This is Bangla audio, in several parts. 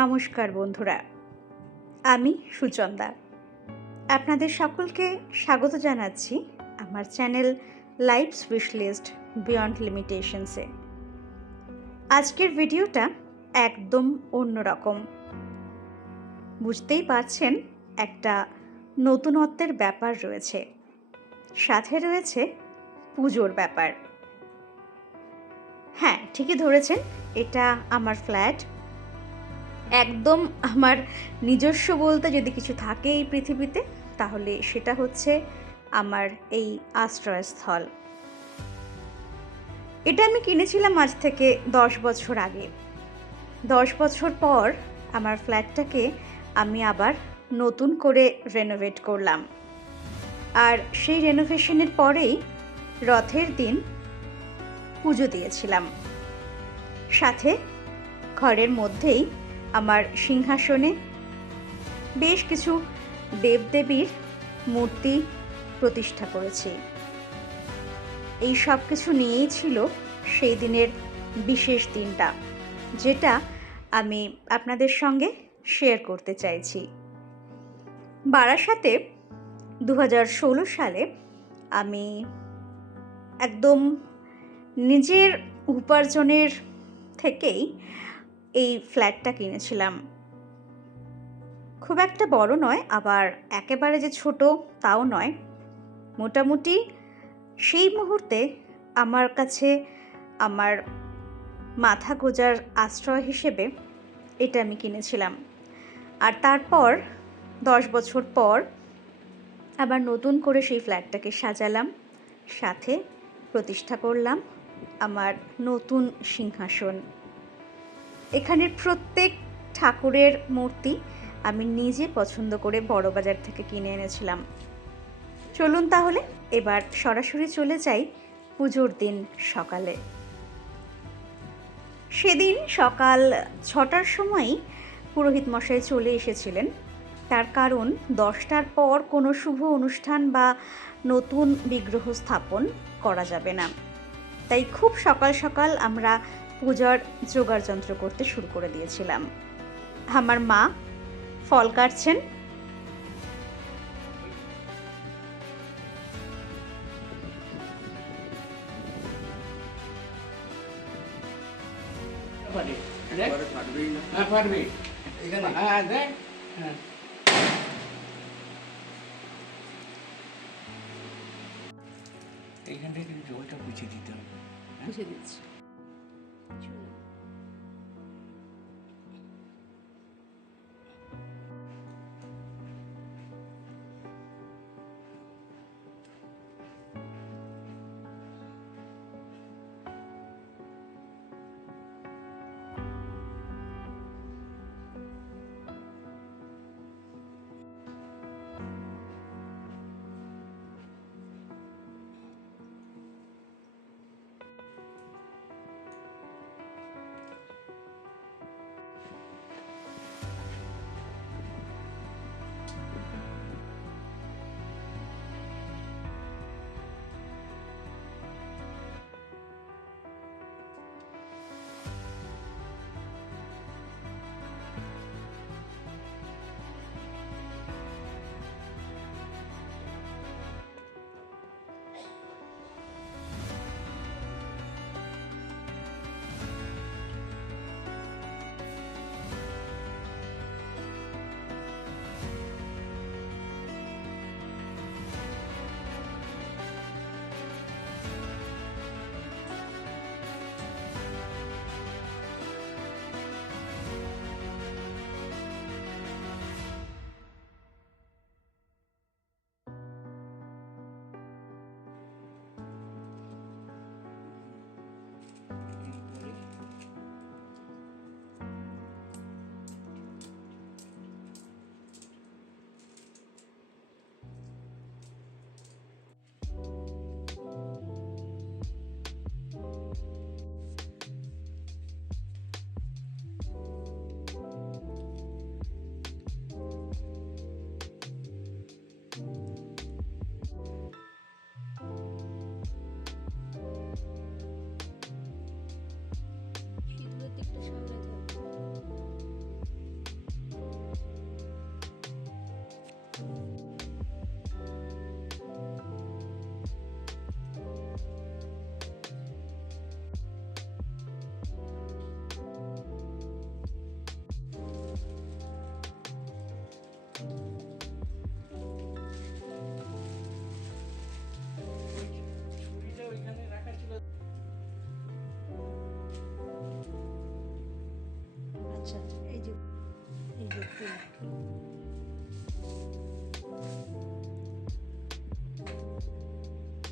নমস্কার বন্ধুরা, আমি সুচন্দা। আপনাদের সকলকে স্বাগত জানাচ্ছি আমার channel life's wish list beyond লিমিটেশনসে। আজকের ভিডিওটা একদম অন্যরকম। বুঝতেই পারছেন, একটা নতুনত্বের ব্যাপার রয়েছে, সাথে রয়েছে পুজোর ব্যাপার। হ্যাঁ, ঠিকই ধরেছেন, এটা আমার ফ্ল্যাট। একদম আমার নিজস্ব বলতে যদি কিছু থাকে এই পৃথিবীতে, তাহলে সেটা হচ্ছে আমার এই আশ্রয়স্থল। এটা আমি কিনেছিলাম আজ থেকে 10 বছর আগে। 10 বছর পর আমার ফ্ল্যাটটাকে আমি আবার নতুন করে রেনোভেট করলাম। আর সেই রেনোভেশনের পরেই রথের দিন পুজো দিয়েছিলাম। সাথে ঘরের মধ্যেই আমার সিংহাসনে বেশ কিছু দেবদেবীর মূর্তি প্রতিষ্ঠা করেছি। এই সব কিছু নিয়েই ছিল সেই দিনের বিশেষ দিনটা, যেটা আমি আপনাদের সঙ্গে শেয়ার করতে চাইছি। বারাসাতে 2016 সালে আমি একদম নিজের উপার্জনের থেকেই এই ফ্ল্যাটটা কিনেছিলাম। খুব একটা বড় নয়, আবার একেবারে যে ছোট তাও নয়। মোটামুটি সেই মুহূর্তে আমার কাছে আমার মাথা গোঁজার আশ্রয় হিসেবে এটা আমি কিনেছিলাম। আর তারপর 10 বছর পর আবার নতুন করে সেই ফ্ল্যাটটাকে সাজালাম, সাথে প্রতিষ্ঠা করলাম আমার নতুন সিংহাসন। এখানের প্রত্যেক ঠাকুরের মূর্তি আমি নিজে পছন্দ করে বড়বাজার থেকে কিনে এনেছিলাম। চলুন তাহলে এবার সরাসরি চলে যাই পুজোর দিন সকালে। সেদিন সকাল 6টার সময়ই পুরোহিত মশাই চলে এসেছিলেন। তার কারণ 10টার পর কোনো শুভ অনুষ্ঠান বা নতুন বিগ্রহ স্থাপন করা যাবে না। তাই খুব সকাল সকাল আমরা পূজার জোগাড়যন্ত্র করতে শুরু করে দিয়েছিলাম। আমার মা ফল কাটছেন, এইখান থেকে জলটা বুঝিয়ে দিতে হবে। বুঝে দিচ্ছি।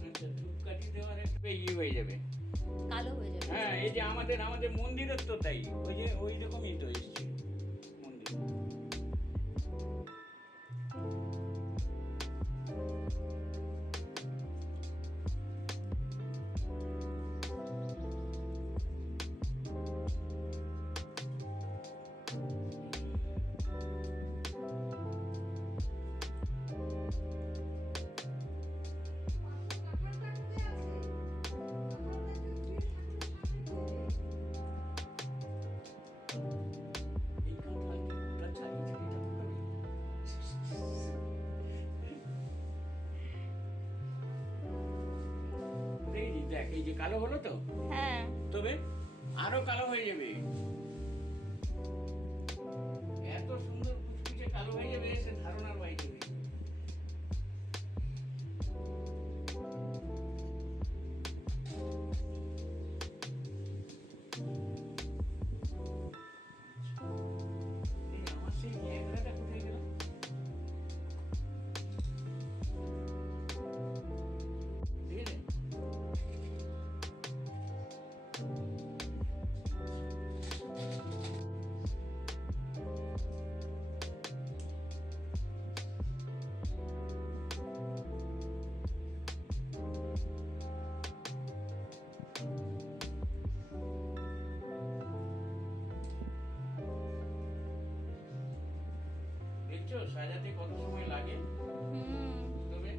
আচ্ছা, ধূপকাঠি দেওয়ার একটা ইয়ে হয়ে যাবে। কালো হয়ে যাবে। হ্যাঁ, এই যে আমাদের মন্দিরের তো তাই, ওই যে ওই রকমই তো এসছে মন্দির। এই কাঁঠালকে গোটা ছাড়িয়ে ছিঁড়ে রাখতে হবে। এই যে দেখ, এই যে কালো হলো তো, হ্যাঁ, তবে আরো কালো হয়ে যাবে। এত সুন্দর কুচকুচে কালো হয়ে যাবে, সে ধারণার বাইরে হয়ে যাবে। এই আমার সেই ন্যাকড়াটা কোথায় গেল? বুঝলে? দেখছো সাজাতে কত সময় লাগে? তবে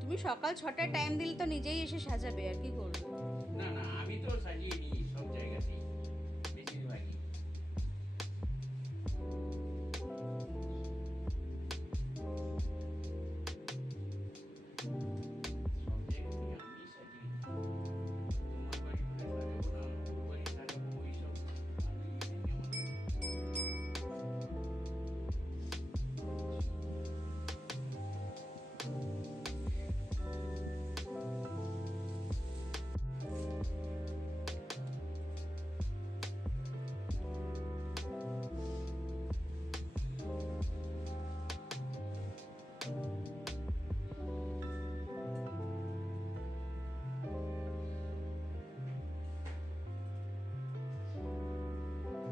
তুমি সকাল 6টায় টাইম দিলে তো নিজেই এসে সাজাবে, আর কি করবে? না না, আমি তো সাজিয়ে নিই সব জায়গাতেই, বেশিরভাগই। সব জায়গাতেই আমি সাজিয়ে নিই। তোমার বাড়ি করে সাজাবো না, ওর বাড়ি সাজাবো, ওইসব আমি নেই আমার কাছে।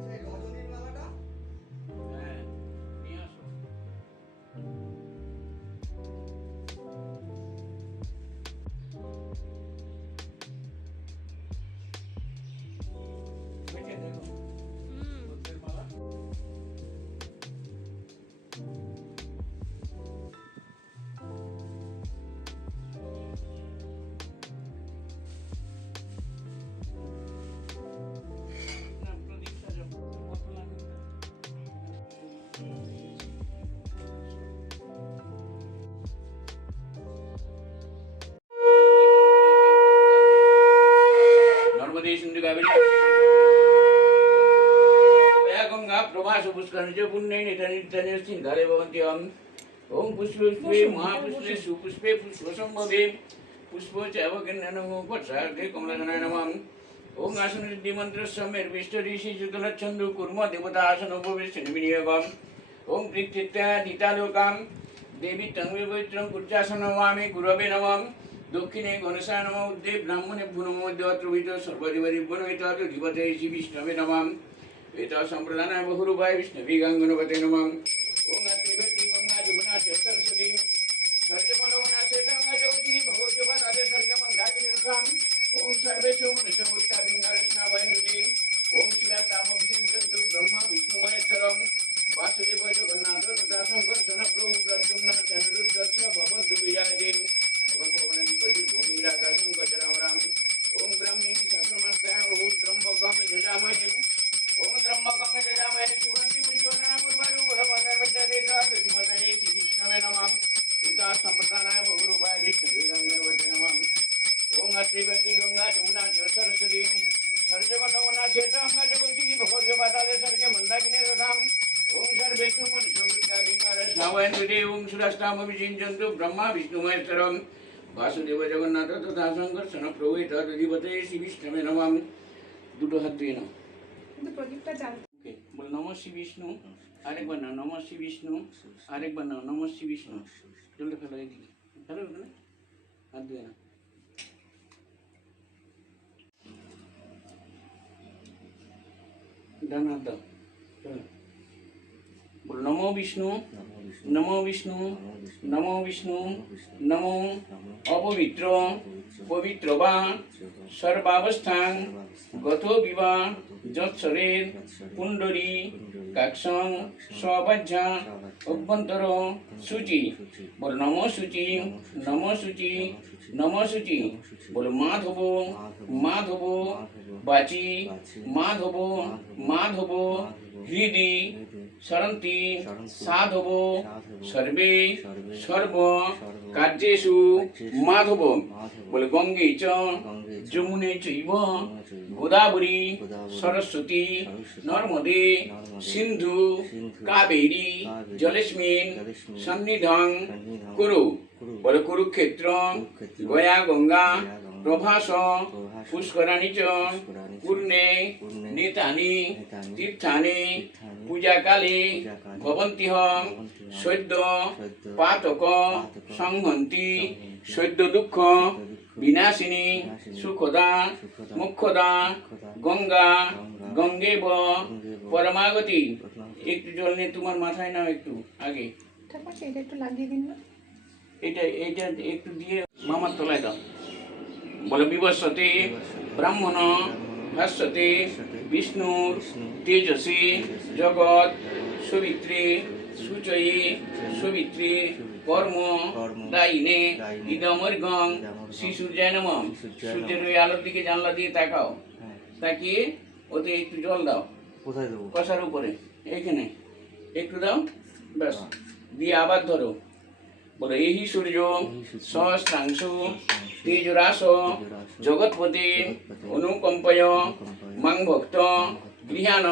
সেই রজনীর মালাটা হ্যাঁ, নিয়ে আসো। দেখে দেখো, বুদ্ধের মালা। না, প্রদীপ সাজাবো। কত লাগবে? নর্মদে সিন্ধু কাবেরী গঙ্গা প্রভাস পুষ্করণে পুণ্যে নিতানি সিন্ধারে ভবন্তি ওম পুষ্পে মহাপুষ্পে সুপুষ্পে পুষ্পসম্ভবে পুষ্প চাবকেন্দ্রে কমলাসনায় নমঃ ওম আসন সিদ্ধি মন্ত্র সমের বিষ্ট ঋষি সুতলচ্ছন্দু কুর্ম দেবতা আসন উপবিষ্ট বিনিয়োগম ওম পৃথিত্যা দিতালোকাম দেবী তন্মে পবিত্রম কুর্যাসন নমামি গুরবে নমঃ দক্ষিণে গণেশায় নমঃ উদ্দে ব্রাহ্মণে ভুনমোদ্যত্রবিত সর্বদেবরিভ্যনমিত জীবতে শ্রী বিষ্ণবে নমঃ এতা সম্প্রদানায় বহুরূপায় বিষ্ণবী গঙ্গনপতে নমঃ ওম আত্রিভৃতি গঙ্গা যমুনা চ সরস্বতী সর্বমনোগনা শ্বেতাঙ্গা জগতি ভগবদ্গীতাদে সর্গমন্দাকিনীরসাম ওম সর্বেষু মনুষ্য মুক্তাবিঙ্গারষ্ণা বয়নুতি ওম সুরাতামভিষিঞ্চন্তু ব্রহ্মা বিষ্ণু মহেশ্বরম वासुदेव जगन्नाथ तथा शंकर सन प्रभु प्रद्युम्न चंद्रुद्दस्य भवन्तु विजयते भगवन्धिपति भूमिराकाशं गजराम राम ओम ब्राह्मी शास्त्रमास्ताय ओम त्र्यंबकं यजामहे ओम त्र्यंबकं यजामहे सुगन्धि पुष्पवर्धना पूर्वारु भगवन्नर्मचदेता प्रतिमतये श्री विष्णवे नमः पिता संप्रदानाय बहुरूपाय विष्णवे गंगेर्वते नमः ओम अत्रिवती गंगा जमुना च सरस्वती सर्वजगन्नवना क्षेत्रंगा जगति भगवद्गीतादे सर्गे मंदाकिनी रथाम ओम सर्वेषु मनुष्यो मुक्ताबिंगारस्नावयन्ति ओम सुरस्तामभिषिञ्चन्तु ब्रह्मा विष्णु महेश्वरम वासुदेव जगन्नाथ तथा शंकर सन प्रभु तद्धिपते श्री विष्णवे नमः দুটো হাত দিয়ে নাও কিন্তু প্রদীপটা জ্বালতে ওকে বলে বল নমঃ শ্রী বিষ্ণু, আরেকবার না নমঃ শ্রী বিষ্ণু, আরেকবার না নমঃ শ্রী বিষ্ণু। জলটা ফেলো এদিকে, ফেলো ওখানে, হাত ধুয়ে না। ডান হাত দাও, চলো। বল নমো বিষ্ণু, নমো বিষ্ণু, নমো বিষ্ণু, নমো অপবিত্র পবিত্র বা সর্বাবস্থাং গত বিবা যৎসরের পুণ্ডরী কাক্ষং স্ববাহ্যা অভ্যন্তর শুচি। বল নমো শুচি, নমো শুচি, নমো শুচি। বল মাধব, মাধব বাচি, মাধব, মাধব হৃদি সরন্তি সাধব সর্বে সর্ব কার্যেষু মাধব। বলে গঙ্গে চ যমুনে চৈব গোদাবরী সরস্বতী নর্মদে সিন্ধু কাবেরী জলেস্মিন সন্নিধং কুরু। বলে কুরুক্ষেত্র গয়া গঙ্গা প্রভাস পুষ্করাণী চ পূর্ণে নিতানি তীর্থানি পূজাকালে ভবন্তিহ সদ্য পাতক সংহন্তি সদ্য দুঃখ বিনাশিনী সুখদা মুখ্যদা গঙ্গা গঙ্গেব পরমাগতি। একটু জল নিয়ে তোমার মাথায় নাও একটু আগে, এটা একটু লাগিয়ে দিন না। এটা এইটা একটু দিয়ে মামার তলায় দাও। বলে বিবস্বতে ব্রাহ্মণ ভাস্বতে বিষ্ণুর তেজসী জগৎ সবিত্রে সুচয়ী সবিত্রে কর্ম দায়িনে ইদমর্গং শ্রী সূর্যায় নমঃ। সূর্যের ওই আলোর দিকে জানলা দিয়ে তাকাও, তাকিয়ে ওতে একটু জল দাও। কোথায় দেবো? কষার উপরে এইখানে একটু দাও, ব্যাস দিয়ে আবার ধরো। বলো এই সূর্য সহস্রাংশ তেজরাস জগৎপতি অনুকম্পয় মাং ভক্ত গৃহান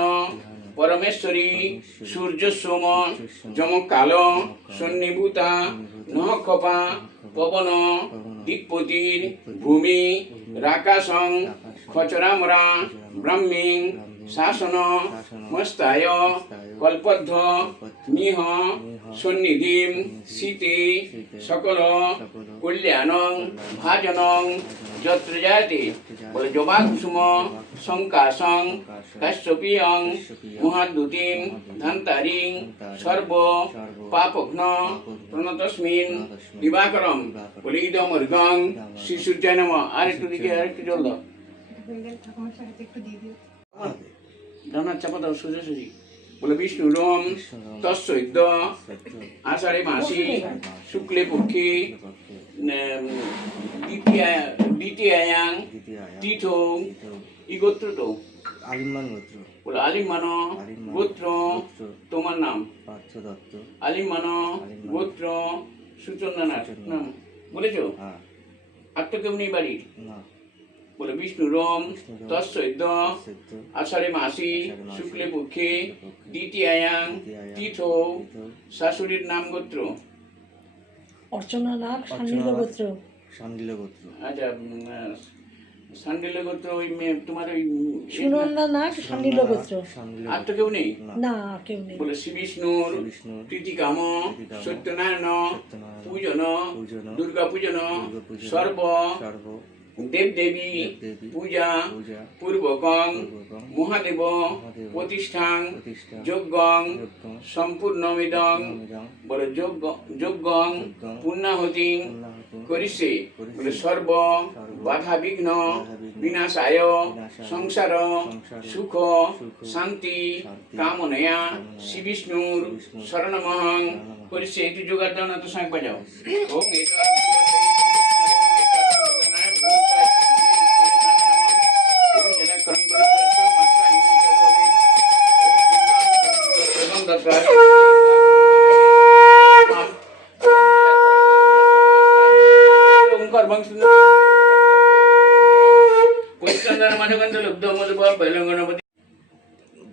পরমেশ্বরী সূর্য সোম যম কাল সন্নিভূতা নহকপা পবন দিকপতির ভূমি রাকাশং খচরামরা ব্রাহ্মীং শাসন মস্তায় কল্পদ্ধ নিহ সন্নিধিম শীতে সকল কল্যাণং ভাজনং যত্র জায়তে। বলে জবা কুসুম সংকাশং কাশ্যপীয়ং মহাদ্যুতিম ধন্তারিং সর্ব পাপঘ্ন প্রণতস্মিন দিবাকরম। বলে ইদমর্গং শ্রী সূর্যায় নমঃ। আর একটু দিকে আর একটু জল দাও, ডানার চাপা দাও সোজাসুজি। বলে বিষ্ণু রোম তৎসৈদ্য আষাঢ়ে মাসি শুক্লে পক্ষে দ্বিতীয়ায়াং তীর্থ ই গোত্র তো আলিমান গোত্র। বলে আলিমান গোত্র তোমার নাম পার্থ দত্ত। আলিমান গোত্র সুচন্দ্রনাথ নাম বলেছো? হ্যাঁ। আর তো কেউ নেই বাড়ির? না। বলে বিষ্ণু রোম তৎসৈদ্য সিদ্ধ আষাঢ়ে মাসি শুক্লে পক্ষে দ্বিতীয়ায়াং তীর্থ। শাশুড়ির নাম গোত্র? অর্চনা নাগ সান্নিধ্য গোত্র। সান্ডিল্য গোত্র। আচ্ছা সান্ডিল্য গোত্র ওই মেয়ে তোমার ওই সুনন্দা নাগ সান্নিধ্য গোত্র। সান্ডিল্য আর তো কেউ নেই? না কেউ নেই। বলে শ্রী বিষ্ণুর বিষ্ণুর প্রীতিকাম সত্যনারায়ণ পূজন পূজন দুর্গা পূজন দুর্গাপূজন সর্ব সর্ব দেবদেবী দেবী পূজা পূজা পূর্বকং পূর্বকং মহাদেব মহাদেব প্রতিষ্ঠাং প্রতিষ্ঠা যজ্ঞং যজ্ঞং সম্পূর্ণমিদং। পূর্ণমিদং বলে যজ্ঞং যজ্ঞং পূর্ণাহুতি পূর্ণাহুতিং করিছে। বলে সর্ব বাধা বিঘ্ন বাধাবিঘ্ন বিনাশায় বিনাশায় সংসার সংসার সুখ সুখ শান্তি শান্তি কামনায়া কামনায়া শ্রী বিষ্ণুর বিষ্ণুর শরণমহং শরণমহং করিছে। একটু জোগাড় দাও না তো সাঁক বাজাও। ওম এটা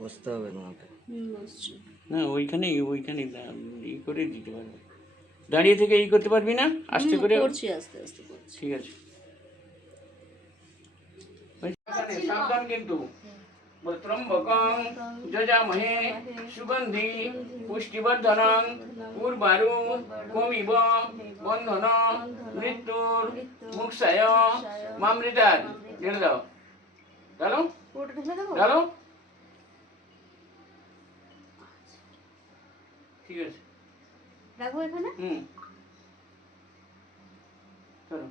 বসতে হবে তোমাকে। না ওইখানে ওইখানে ই করে দিতে পারবে, দাঁড়িয়ে থেকে ই করতে পারবি না? আস্তে করে করছি, আস্তে আস্তে করছি। ঠিক আছে। সাবধান কিন্তু ত্রম্বকং যজামহে সুগন্ধি পুষ্টিবর্ধনং উর্বারু কমিব বন্ধন মৃত্যুর মুক্ষায় মামৃতার। ঢেলে দাও, ঢালো পুরোটা ঢেলে দেবো? ঢালো। ঠিক আছে, রাখবো এখানে? চলো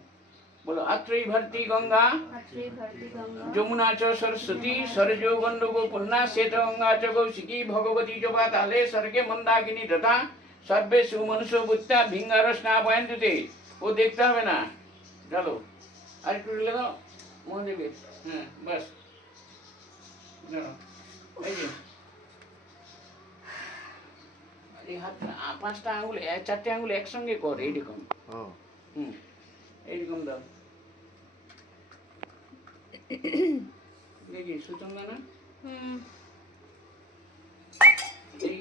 বলো। আত্রৈ ভর্তি গঙ্গা আত্রেয় ভারতী গঙ্গা যমুনা চ সরস্বতী সরজো গন্ডগো পুণ্যা শ্বেত গঙ্গা চ কৌশিকী ভগবতী চ পাতালে স্বর্গে মন্দাকিনী তথা সর্বে সুমনুষ্য বুদ্ধা ভিঙ্গার স্নাপয়ন্তুতে। ও দেখতে হবে না, চলো আর একটু ঢেলে দাও, মন দেবে। হ্যাঁ বাস, দাঁড়াও। এই যে এই হাত, পাঁচটা আঙুল, চারটে আঙুল একসঙ্গে কর এইরকম। এইরকম দাও। দেখি সুচন্দা না, এই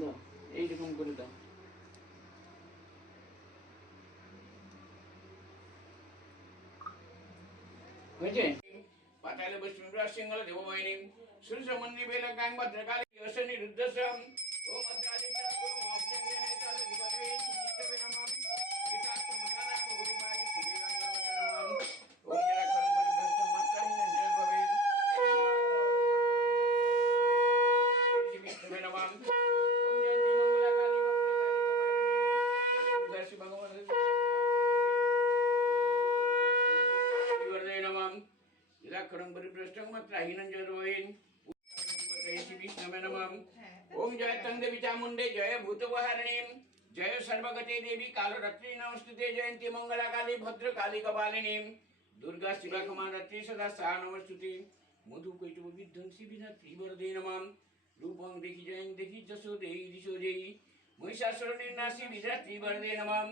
দাও, এইরকম করে দাও। হয়েছে? পাতালে বৈষ্ণব সিংহল দেববাহিনী সূর্য মন্দির বেলা গাং ভদ্রকালী অশনি রুদ্রসম ও ভদ্রাদি গুরু মহাভজেন্দ্রনে তালে বিপদে নিত্যবে নমঃ গীতা সম্প্রদানা গুরুবাই শ্রী গঙ্গাবতে নমঃ। ওম জয় করম পরিভ্রষ্ট মাত্রাহীন জয় ভবে নিত্যবে নমঃ। ওম জয়ন্তি মঙ্গলা কালী ভদ্রকালী কপালিনী দর্শি ভগবান বিবর্ধে নমঃ। নিরাক্ষরং পরিভ্রষ্টং মাত্রাহীনং জয় ভবে श्री विष्णवे नमः। ओम जय तंग देवी चामुंडे जय भूतवहारिणी जय सर्वगते देवी कालरात्रि नमस्तुते जयंती मंगला काली भद्र काली कपालिनी दुर्गा शिवा कमारात्रि सदा सा नमस्तुते मधु कैटव विध्वंसी विधात्री वरदे नमः। रूपं देखि जयं देखि जसो देहि दिशो देहि महिषासुर निर्नाशी विधात्री वरदे नमः।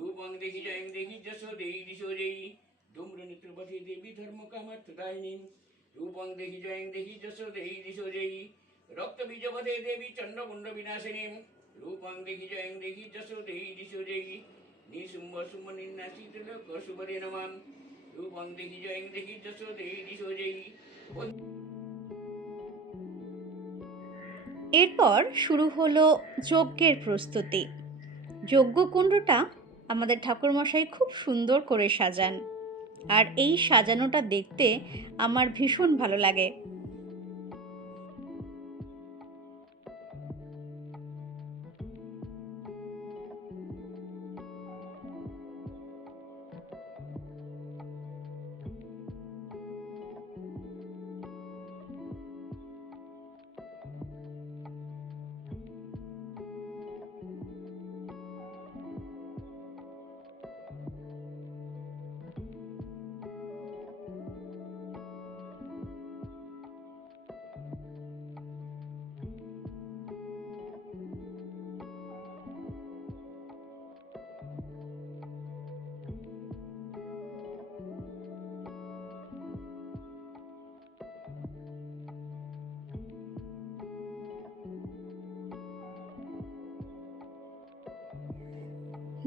रूपं देखि जयं देखि जसो देहि दिशो देहि धूम्र नेत्रवती देवी धर्म कामर्थदायिनी रूपं देखि जयं देखि जसो देहि दिशो देहि रक्त बीजवते देवी चंडमुंड विनाशिनी रूपं देखि जयं देखि जसो देहि दिशो देहि निशुंभ शुंभ निर्नाशी त्रिलोक शुभरे नमः। रूपं देखि जयं देखि जसो देहि दिशो देहि। এরপর শুরু হলো যজ্ঞের প্রস্তুতি। যজ্ঞকুণ্ডটা আমাদের ঠাকুরমশাই খুব সুন্দর করে সাজান, আর এই সাজানোটা দেখতে আমার ভীষণ ভালো লাগে।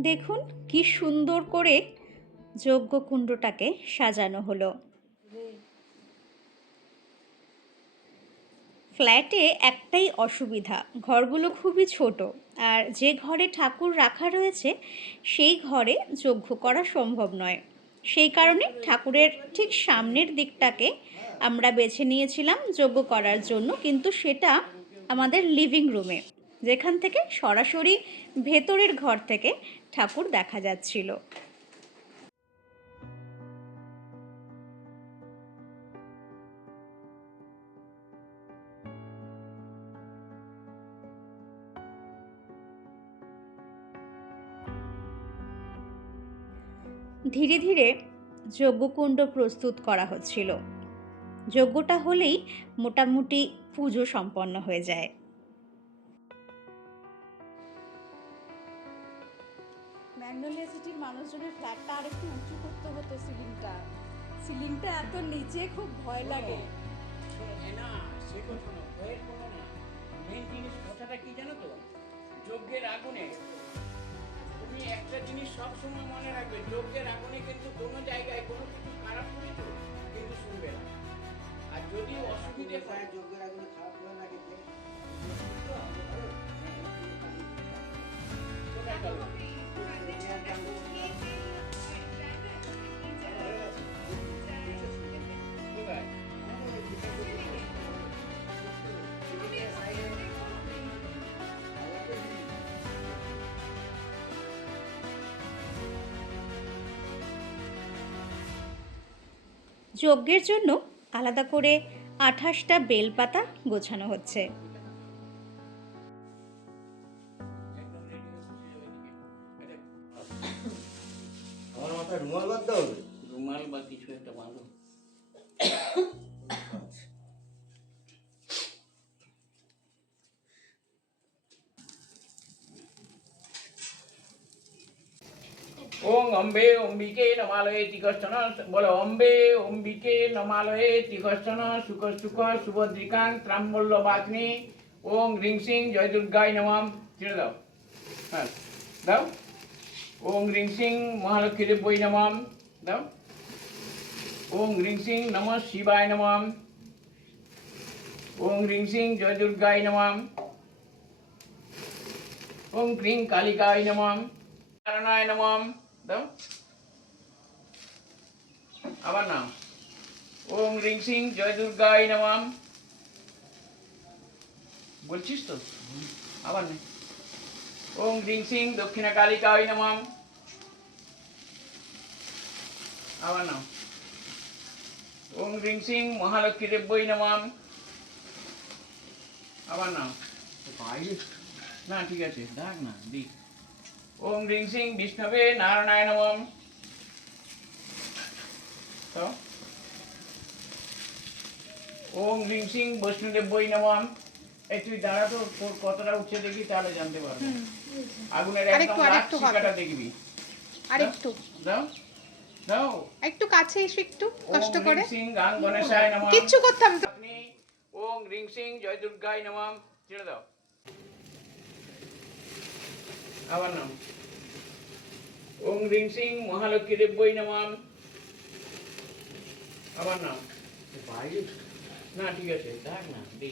দেখুন কি সুন্দর করে যজ্ঞকুণ্ডটাকে সাজানো হলো। ফ্ল্যাটে একটাই অসুবিধা, ঘরগুলো খুবই ছোট, আর যে ঘরে ঠাকুর রাখা রয়েছে সেই ঘরে যজ্ঞ করা সম্ভব নয়। সেই কারণে ঠাকুরের ঠিক সামনের দিকটাকে আমরা বেছে নিয়েছিলাম যজ্ঞ করার জন্য, কিন্তু সেটা আমাদের লিভিং রুমে, যেখান থেকে সরাসরি ভেতরের ঘর থেকে ঠাকুর দেখা যাচ্ছিল। ধীরে ধীরে যজ্ঞকুণ্ড প্রস্তুত করা হচ্ছিল। যজ্ঞটা হলেই মোটামুটি পুজো সম্পন্ন হয়ে যায়। ম্যাগনোলিয়া সিটির মানুষজনের ফ্ল্যাটটা আর একটু উঁচু করতে হতো, সিলিংটা এত নিচে খুব ভয় লাগে। না সে কথা না, ভয়ের কোনো না। মেন জিনিস কথাটা কি জানো তো, যজ্ঞের আগুনে তুমি একটা জিনিস সবসময় মনে রাখবে, যজ্ঞের আগুনে কিন্তু কোনো জায়গায় কোনো কিছু খারাপ যজ্ঞের জন্য আলাদা করে 28টা বেলপাতা গোছানো হচ্ছে। আমার মাথায় রুমাল বাঁধতে হবে। রুমাল বা কিছু একটা বাঁধো। ওং অম্বে অম্বিকে নমালয়ে তিকর্ষণ, বলো অম্বে অম্বিকে নমালয়ে তিকর্ষণ সুখ সুখ সুভদ্রিকাং ত্রাম্বল্লবাগ্নি ওং হ্রিং সিং জয় দুর্গায় নমঃ। ছেড়ে দাও, হ্যাঁ দাও। ওং হ্রিং সিং মহালক্ষ্মী দেব্যই নমঃ। দাও। ওং হ্রিং সিং নমঃ শিবায় নমঃ। ওং হ্রিং সিং জয় দুর্গায় নমঃ। ওং ক্রিং কালিকায় নমঃ। নারায়ণায় নমঃ। দাও। আবার নাম। ওং হ্রিং সিং জয় দুর্গায় নমঃ। বলছিস তো, আবার নেই। ওং হ্রিং সিং দক্ষিণা কালিকায় নমঃ। আবার নাম। ওং হ্রিং সিং মহালক্ষ্মী দেব্যই নমঃ। আবার নাম। না ঠিক আছে, ডাক না দি। ওং হ্রিং সিং বিষ্ণবে নারায়ণায় নমঃ। তো ওং হ্রিং সিং বৈষ্ণুদেব্যই নমঃ। এই তুই দাঁড়া তো, তোর কতটা উঠছে দেখি, তাহলে জানতে পারবো। আগুনের একদম লাস্ট শিখাটা দেখবি। আরেকটু দাও দাও। একটু কাছে এসো, একটু কষ্ট ওং করে। হ্রিং সিং গাং গণেশায় নমঃ। কিচ্ছু করতাম তো। আপনি ওং হ্রিং সিং জয় দুর্গায় নমঃ। ছেড়ে দাও। আবার নাম। ওং হ্রিং সিং মহালক্ষ্মী দেব্যই নমঃ। আবার নাম। না ঠিক আছে, দেখ না দি।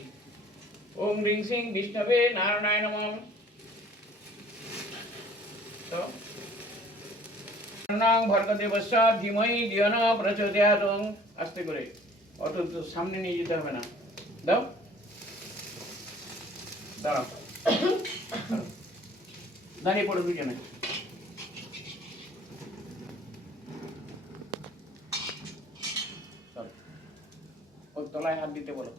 ওং হ্রিং সিং বিষ্ণবে নারায়ণায় নমঃ। তো নাং ভর্গদেবস্য ধীমহি ধিয়ো ন প্রচোদয়াৎ। আস্তে করে, অত তো সামনে নিয়ে যেতে হবে না। দাও। দাঁড়াও, দাঁড়িয়ে পড়ো দুজনে। ওর তলায় হাত দিতে বলো।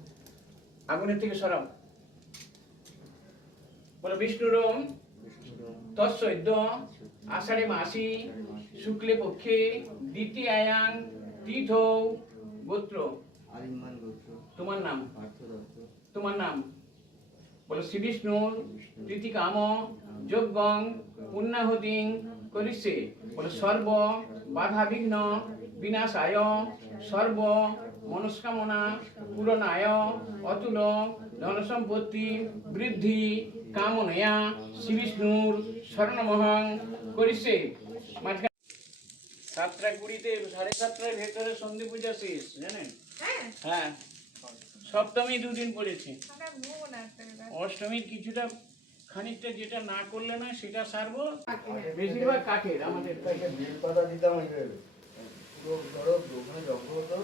আগুনের থেকে সরাও। বলো বিষ্ণুরম তৎসৈদ্য আষাঢ়ে মাসি শুক্লে পক্ষে দ্বিতীয়ায়াং তীর্থ গোত্র। আরিম্মান গোত্র। তোমার নাম। পার্থ দত্ত। তোমার নাম। বলো শ্রী বিষ্ণুর প্রীতিকাম যজ্ঞং পুণ্যাহুতিং করিষ্যে। বলো সর্ব বাধা বিঘ্ন বিনাশায় সর্ব মনস্কামনা পূরণায় অতুল ধন সম্পত্তি বৃদ্ধি কামনয়া শ্রী বিষ্ণুর স্বর্ণমহং করিষ্যে। মাঝখানে 7:20 7:30 ভেতরে সন্ধি পূজা শেষ, জানেন? হ্যাঁ, সপ্তমী দুদিন পড়েছে। অষ্টমীর কিছুটা খানিকটা যেটা না করলে না সেটা সারবো। বেশিরভাগ কাঠের আমাদের। বেলপাতা দিতাম এইভাবে। পুরো ধরো ওখানে যজ্ঞ হতো,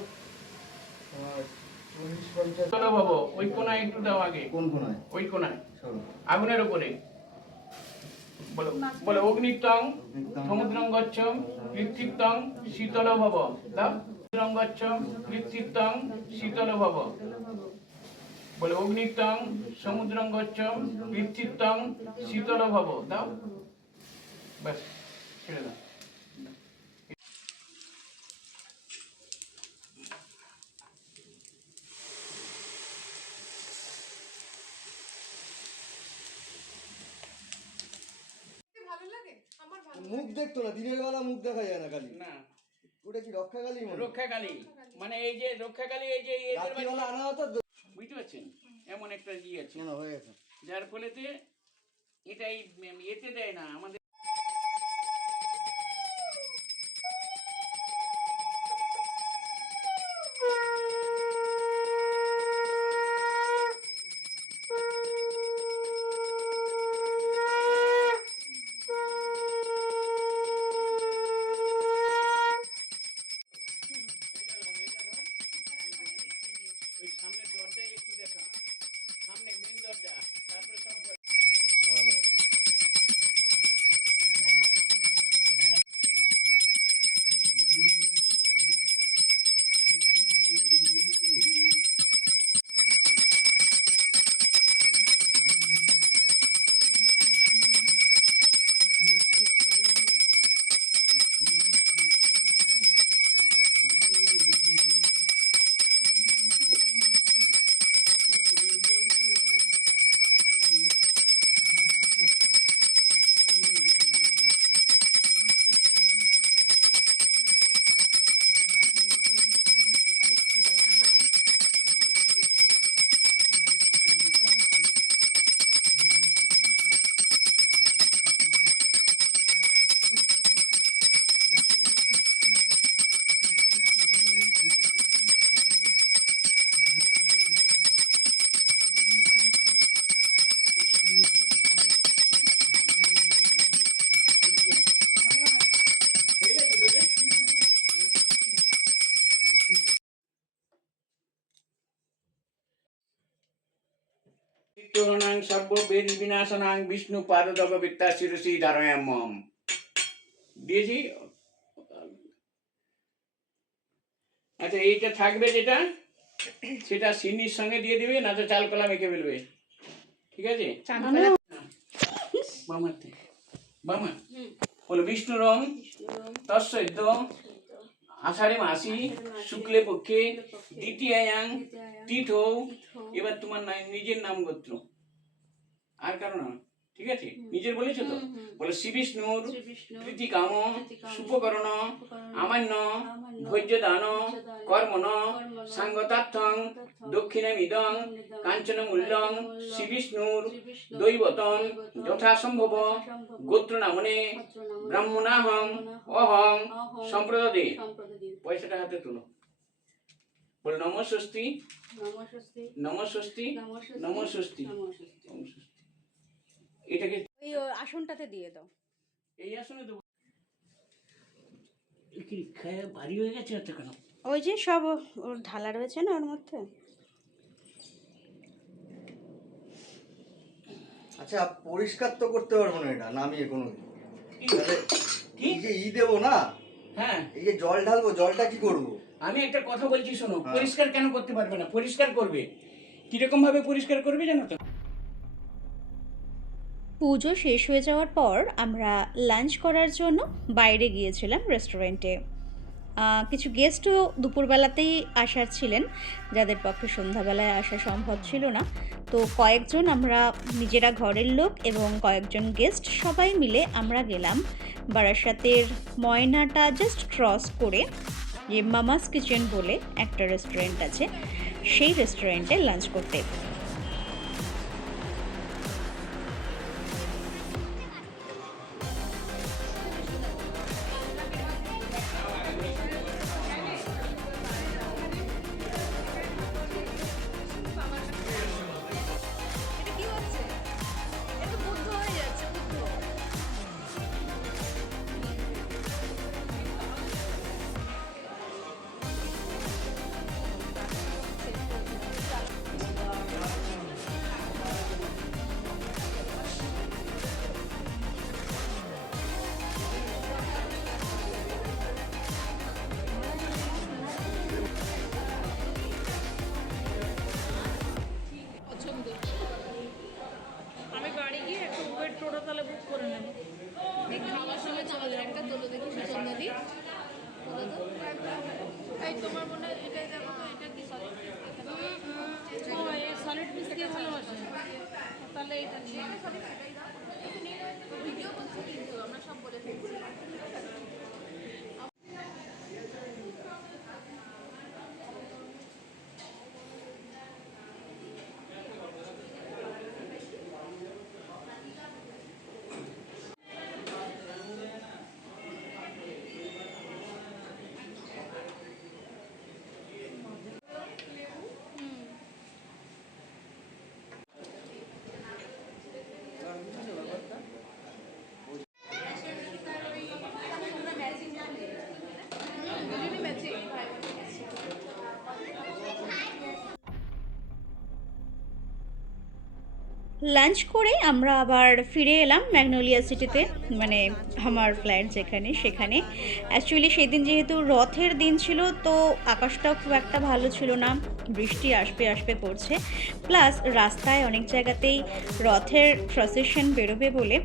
40-50। চলো বাবু, ওই কোনায় একটু দাও আগে। কোন কোনায়? ওই কোনায় সরো। আগুনের উপরে। বলো বলো অগ্নিত্বং সমুদ্রং গচ্ছ পৃথিবীত্বং শীতল ভব। দাও। সমুদ্রং গচ্ছ পৃথিবীত্বং শীতল ভব। বলে অগ্নিত্বং সমুদ্রং গচ্ছ পৃথিবীত্বং শীতল ভব। দাও। ব্যাস, ছেড়ে দাও। মুখ দেখতো না, দিনের বেলা মুখ দেখা যায় না কালী। না, ওটা কি রক্ষাকালী? রক্ষাকালী মানে এই যে রক্ষাকালী, এই যে এদের বাড়ি- রাত্রিবেলা আনা হতো। বুঝতে পারছেন? এমন একটা ই আছে, কেন হয়ে গেছে? যার ফলেতে এটাই এতে দেয় না আমাদের। নাশনাং সর্ববেদ বিনাশনাং বিষ্ণু পাদদগ বিত্তা শিরসি ধারয়ামম। দিয়েছি। আচ্ছা, এইটা থাকবে যেটা, সেটা চিনির সঙ্গে দিয়ে দিবে, না তো চাল কলা মেখে ফেলবে। ঠিক আছে? বামার থেকে বামা বলো বিষ্ণুরং তৎসদ্য আষাঢ়ে মাসি শুক্লে পক্ষে দ্বিতীয়াং তিথৌ। এবার তোমার নিজের নাম গোত্র, আর কারো নাম। ঠিক আছে? নিজের বলেছো তো? বলো শ্রী বিষ্ণুর প্রীতি কাম সুপকরণ আমান্য ভোজ্য দান কর্মণ সাঙ্গতার্থং দক্ষিণামিদং কাঞ্চন মূল্যং শ্রী বিষ্ণুর দৈবতং যথাসম্ভব গোত্র নামনে ব্রাহ্মণাহং অহং সম্প্রদদে। পয়সাটা হাতে তুলো। বলো নমস্বস্তি নমস্বস্তি নমস্বস্তি। এটাকে ওই আসনটাতে দিয়ে দাও। এই আসনে দেবো। কি খায় ভারী হয়ে গেছে এত কেন? ওই যে সব ওর ঢালা রয়েছে না ওর মধ্যে। আচ্ছা, পরিষ্কার তো করতে পারবো না এটা নামিয়ে কোনো কি? এই যে দেবো না, হ্যাঁ, এই যে জল ঢালবো, জলটা কি করবো? আমি একটা কথা বলছি শোনো। হ্যাঁ। পরিষ্কার কেন করতে পারবে না? পরিষ্কার করবে। কিরকম ভাবে পরিষ্কার করবে জানো তো? পুজো শেষ হয়ে যাওয়ার পর আমরা লাঞ্চ করার জন্য বাইরে গিয়েছিলাম রেস্টুরেন্টে। কিছু গেস্টও দুপুরবেলাতেই আসার ছিলেন, যাদের পক্ষে সন্ধ্যাবেলায় আসা সম্ভব ছিল না। তো কয়েকজন আমরা নিজেরা ঘরের লোক এবং কয়েকজন গেস্ট সবাই মিলে আমরা গেলাম বারাসাতের ময়নাটা জাস্ট ক্রস করে, যে মামাস কিচেন বলে একটা রেস্টুরেন্ট আছে, সেই রেস্টুরেন্টে লাঞ্চ করতে। এটা কি হচ্ছে? এটা বুদ্ধ হয়ে যাচ্ছে, বুদ্ধ। আমি বাড়ি গিয়ে একটা উবের টোটো তাহলে বুক করে নেব। খাওয়ার সময় চলে একটা তোলো দেখি সুচন্দা দি। এই তোমার মনে হয় এটাই দেখো তো, এটা কি সলিড পিস? এই সলিড পিস দিয়ে ভালোবাসে, তাহলে এটা নিয়ে ভিডিও করছি কিন্তু আমরা সব বলে ফেলছি। লাঞ্চ করে আমরা আবার ফিরে এলাম ম্যাগনোলিয়া সিটিতে, মানে আমার ফ্ল্যাট যেখানে, সেখানে। অ্যাকচুয়ালি সেদিন যেহেতু রথের দিন ছিল, তো আকাশটাও খুব একটা ভালো ছিল না, বৃষ্টি আসবে আসবে করছে। প্লাস রাস্তায় অনেক জায়গাতেই রথের প্রসেশন বেরোবে বলে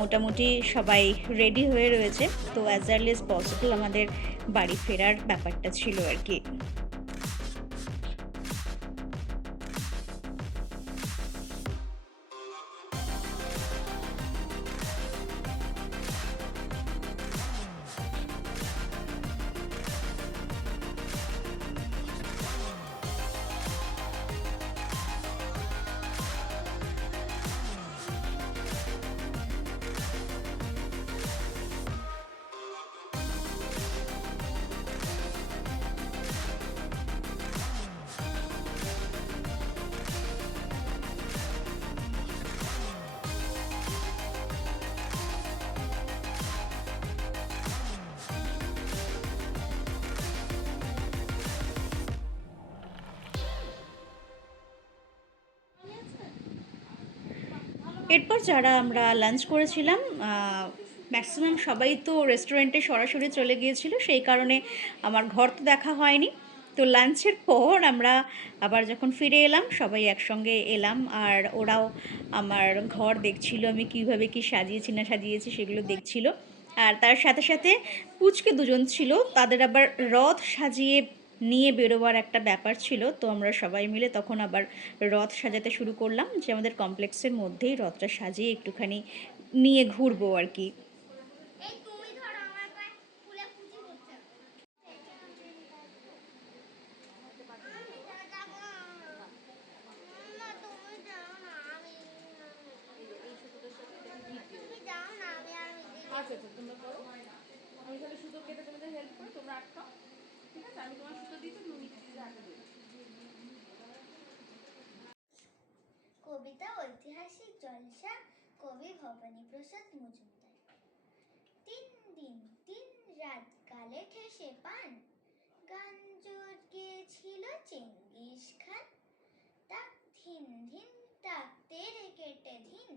মোটামুটি সবাই রেডি হয়ে রয়েছে। তো অ্যাজ আর্লি অ্যাজ পসিবল আমাদের বাড়ি ফেরার ব্যাপারটা ছিল আর কি। এরপর যারা আমরা লাঞ্চ করেছিলাম ম্যাক্সিমাম সবাই তো রেস্টুরেন্টে সরাসরি চলে গিয়েছিল, সেই কারণে আমার ঘর তো দেখা হয়নি। তো লাঞ্চের পর আমরা আবার যখন ফিরে এলাম সবাই একসঙ্গে এলাম, আর ওরাও আমার ঘর দেখছিল, আমি কীভাবে কী সাজিয়েছি না সাজিয়েছি সেগুলো দেখছিল। আর তার সাথে সাথে পুচকে দুজন ছিল, তাদের আবার রথ সাজিয়ে নিয়ে বেরোবার একটা ব্যাপার ছিল। তো আমরা সবাই মিলে তখন আবার রথ সাজাতে শুরু করলাম, যে আমাদের কমপ্লেক্সের মধ্যেই রথটা সাজিয়ে একটুখানি নিয়ে ঘুরবো আর কি। আচ্ছা আচ্ছা, তোমরা করো, আমি তাহলে সুতো কেটে তোমাদের হেল্প করি, তোমরা আটকাও, ঠিক আছে? আমি তোমার সুতো দিচ্ছি, তুমি নিচে দিয়ে আটকে দেবে। কবিতা ঐতিহাসিক জলসা, কবি ভবানী প্রসাদ মজুমদার। 3 দিন 3 রাত কালে ঠেসে পান, গান জোর গেয়েছিল চেঙ্গিস খান। তাক ধিন ধিন তাক তেরে কেটে ধিন,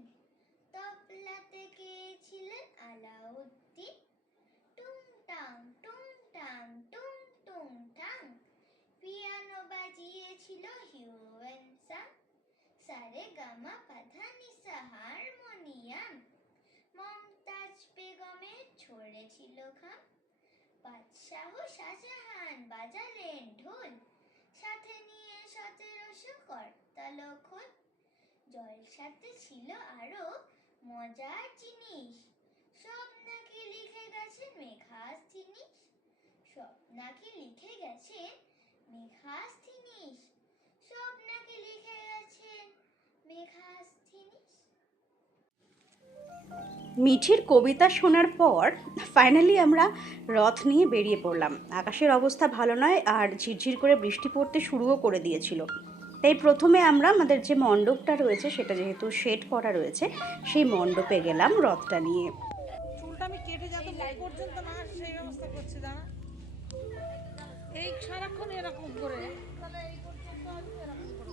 তবলাতে গেয়েছিলেন আলাউদ্দিন। টুংটাং টুংটাং টুং টুং টাং, পিয়ানো বাজিয়েছিল হিউয়েনসাং। সারে গামা পাধা নিসা হারমোনিয়াম, মমতাজ বেগমের ছড়েছিল খাম। বাদশাহ শাহজাহান বাজালেন ঢোল, সাথে নিয়ে 1700 করতাল খোল। জলসাতে ছিল আরো মজার জিনিস, সব নাকি লিখে গেছেন মেঘাস্তিনিস। সব নাকি লিখে গেছেন মেঘাস্তিনিস, সব নাকি লিখে গেছেন মেঘাস্তিনিস। মিঠির কবিতা শোনার পর ফাইনালি আমরা রথ নিয়ে বেরিয়ে পড়লাম। আকাশের অবস্থা ভালো নয়, আর ঝিরঝির করে বৃষ্টি পড়তে শুরুও করে দিয়েছিল। তাই প্রথমে আমরা আমাদের যে মণ্ডপটা রয়েছে, সেটা যেহেতু শেড করা রয়েছে, সেই মণ্ডপে গেলাম রথটা নিয়ে। চুলটা আমি কেটে যাতে মুখ পর্যন্ত না আসে সেই ব্যবস্থা করছি, দাঁড়া। এই সারাক্ষণ এরকম করে, তাহলে এই পর্যন্ত আমি এরকম করে।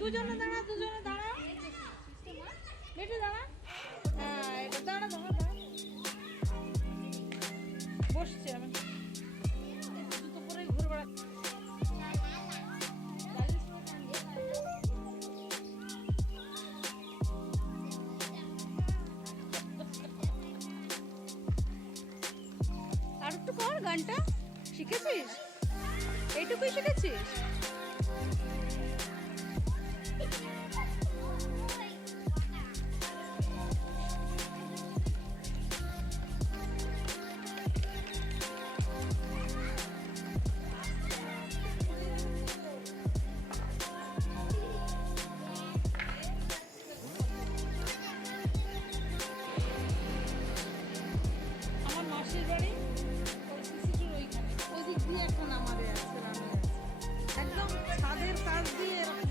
দুজনে দাঁড়া, দুজনে দাঁড়া, বেটে দাঁড়া। হ্যাঁ, এটা দাঁড়া, দাঁড়া, দাঁড়া। বসছি আমি, জুতো পরেই ঘুরে বেড়াচ্ছি। আর একটু কর, গানটা শিখেছিস? এইটুকুই শিখেছিস? আমার মাসির বাড়ি ওই সিসিটির ওইখানে, ওই দিক দিয়ে একটা নামারে আছে, রান্না আছে, একদম ছাদের কাজ দিয়ে এরকম।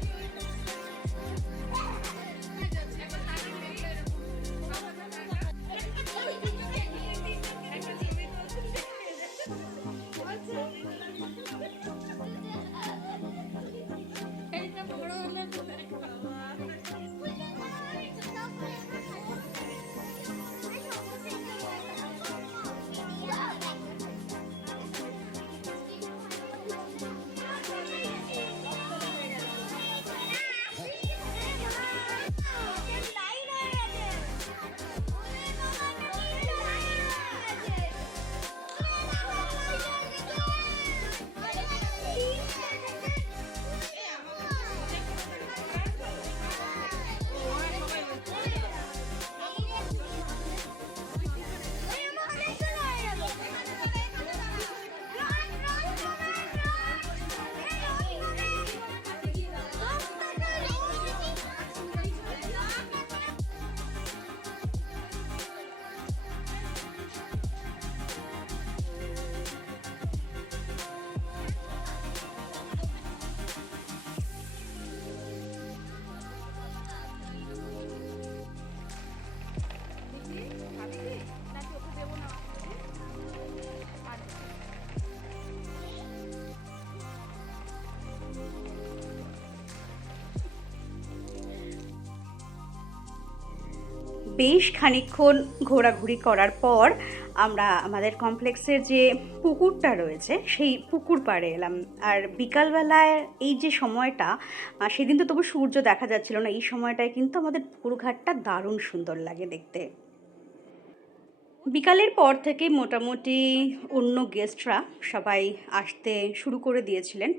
এইটা বড় হলে বেশ খানিকক্ষণ ঘোরাঘুরি করার পর আমরা আমাদের কমপ্লেক্সের যে পুকুরটা রয়েছে সেই পুকুর পাড়ে এলাম। আর বিকালবেলায় এই যে সময়টা, সেদিন তো তবু সূর্য দেখা যাচ্ছিল না, এই সময়টায় কিন্তু আমাদের পুকুর ঘাটটা দারুণ সুন্দর লাগে দেখতে। বিকালের পর থেকে মোটামুটি অন্য গেস্টরা সবাই আসতে শুরু করে দিয়েছিলেন।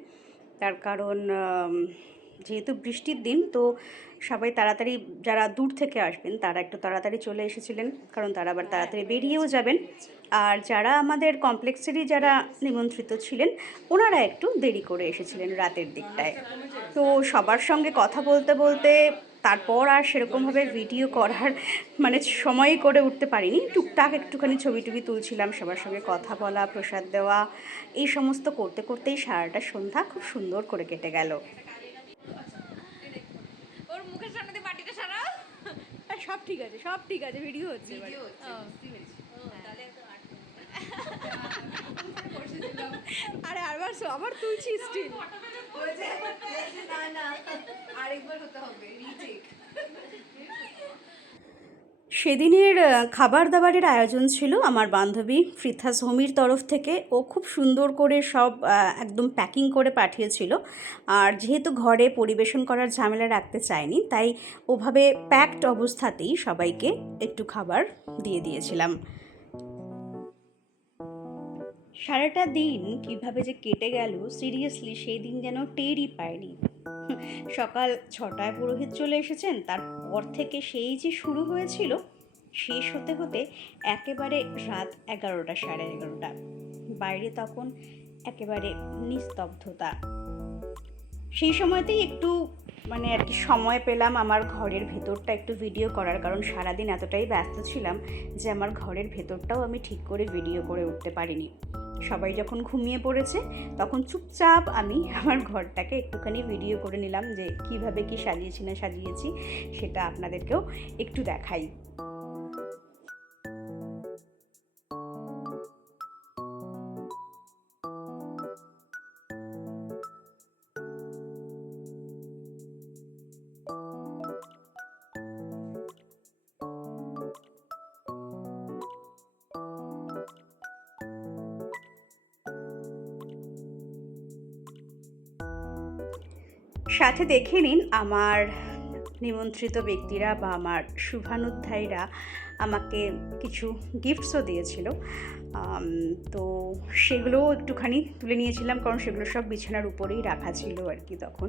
তার কারণ যেহেতু বৃষ্টির দিন, তো সবাই তাড়াতাড়ি, যারা দূর থেকে আসবেন তারা একটু তাড়াতাড়ি চলে এসেছিলেন, কারণ তারা আবার তাড়াতাড়ি বেরিয়েও যাবেন। আর যারা আমাদের কমপ্লেক্সেরই যারা নিমন্ত্রিত ছিলেন, ওনারা একটু দেরি করে এসেছিলেন রাতের দিকটায়। তো সবার সঙ্গে কথা বলতে বলতে তারপর আর সেরকমভাবে ভিডিও করার মানে সময়ই করে উঠতে পারিনি। টুকটাক একটুখানি ছবি টবি তুলছিলাম, সবার সঙ্গে কথা বলা, প্রসাদ দেওয়া, এই সমস্ত করতে করতেই সারাটা সন্ধ্যা খুব সুন্দর করে কেটে গেল। ওর মুখের সামনে দিয়ে বাটিটা সারা। সব ঠিক আছে, সব ঠিক আছে, ভিডিও হচ্ছে। আরে আবার তুলছি স্টিল। না আরেকবার হতে হবে রিটেক। সেদিনের খাবার দাবারের আয়োজন ছিল আমার বান্ধবী ফ্রিথাস হোমির তরফ থেকে। ও খুব সুন্দর করে সব একদম প্যাকিং করে পাঠিয়েছিল। আর যেহেতু ঘরে পরিবেশন করার ঝামেলা রাখতে চাইনি, তাই ওভাবে প্যাকড অবস্থাতেই সবাইকে একটু খাবার দিয়ে দিয়েছিলাম। সারাটা দিন কিভাবে যে কেটে গেল, সিরিয়াসলি সেই দিন যেন টেরই পাইনি। সকাল 6টায় পুরোহিত চলে এসেছেন, তারপর থেকে সেই যে শুরু হয়েছিল, শেষ হতে হতে একেবারে রাত 11টা, 11:30। বাইরে তখন একেবারে নিস্তব্ধতা। সেই সময়তেই একটু মানে আর কি সময় পেলাম আমার ঘরের ভেতরটা একটু ভিডিও করার, কারণ সারাদিন এতটাই ব্যস্ত ছিলাম যে আমার ঘরের ভেতরটাও আমি ঠিক করে ভিডিও করে উঠতে পারিনি। সবাই যখন ঘুমিয়ে পড়েছে তখন চুপচাপ আমি আমার ঘরটাকে একটুখানি ভিডিও করে নিলাম, যে কিভাবে কি সাজিয়েছি না সাজিয়েছি সেটা আপনাদেরকেও একটু দেখাই। সাথে দেখে নিন আমার নিমন্ত্রিত ব্যক্তিরা বা আমার শুভানুধ্যায়ীরা আমাকে কিছু গিফটসও দিয়েছিল। তো সেগুলোও একটুখানি তুলে নিয়েছিলাম, কারণ সেগুলো সব বিছানার উপরেই রাখা ছিল আর কি তখন।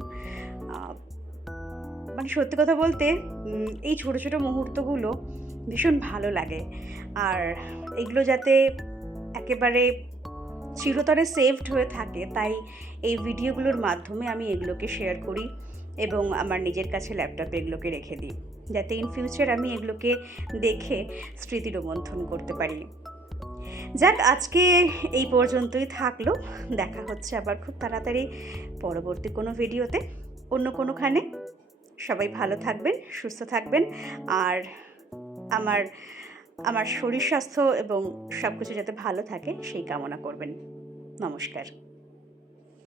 মানে সত্যি কথা বলতে এই ছোটো ছোটো মুহূর্তগুলো ভীষণ ভালো লাগে। আর এগুলো যাতে একেবারে চিরতরে সেভড হয়ে থাকে, তাই এই ভিডিওগুলোর মাধ্যমে আমি এগুলোকে শেয়ার করি এবং আমার নিজের কাছে ল্যাপটপে এগুলোকে রেখে দিই, যাতে ইন ফিউচার আমি এগুলোকে দেখে স্মৃতি রোমন্থন করতে পারি। যাক, আজকে এই পর্যন্তই থাকলো। দেখা হচ্ছে আবার খুব তাড়াতাড়ি পরবর্তী কোনো ভিডিওতে, অন্য কোনোখানে। সবাই ভালো থাকবেন, সুস্থ থাকবেন, আর আমার শরীর স্বাস্থ্য এবং সব কিছু যাতে ভালো থাকে সেই কামনা করবেন। নমস্কার।